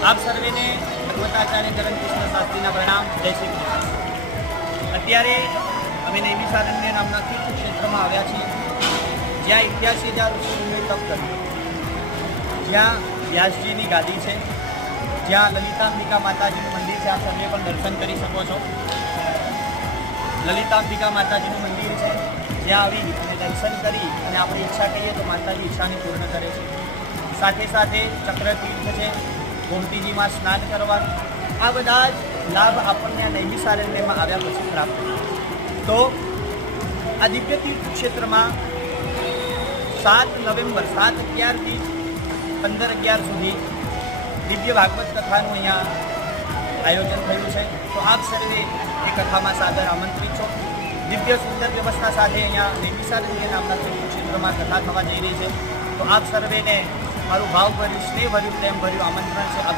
આપ સર્વેને ભગવતાચાર્ય ધરમકૃષ્ણ શાસ્ત્રીના પ્રણામ. જય શ્રી કૃષ્ણ. અત્યારે અમે નૈમિષારણ્ય નામના તીર્થ ક્ષેત્રમાં આવ્યા છીએ, જ્યાં 81,000 ઋષિઓએ તપ કર્યું, જ્યાં વ્યાસજીની ગાદી છે, જ્યાં લલિતાંબિકા માતાજીનું મંદિર છે. આપ સર્વે પણ દર્શન કરી શકો છો. લલિતાંબિકા માતાજીનું મંદિર છે, જ્યાં આવી અને દર્શન કરી અને આપણી ઈચ્છા કહીએ તો માતાજી ઈચ્છાને પૂર્ણ કરે છે. સાથે સાથે ચક્રતીર્થ છે, ગોમતીજીમાં સ્નાન કરવાનું, આ બધા જ લાભ આપણને આ નૈમિષારણ્યમાં આવ્યા પછી પ્રાપ્ત થાય. તો આ દિવ્ય તીર્થ ક્ષેત્રમાં 7 નવેમ્બર 7/11થી 15/11 સુધી દિવ્ય ભાગવત કથાનું અહીંયા આયોજન થયું છે. તો આપ સર્વે એ કથામાં સાદર આમંત્રિત છો. દિવ્ય સુંદર વ્યવસ્થા સાથે અહીંયા નૈમિષારણ્ય નામના તીર્થ ક્ષેત્રમાં કથા થવા જઈ રહી છે. તો આપ સર્વેને મારું ભાવભર્યું, સ્નેહભર્યું, પ્રેમભર્યું આમંત્રણ છે. આપ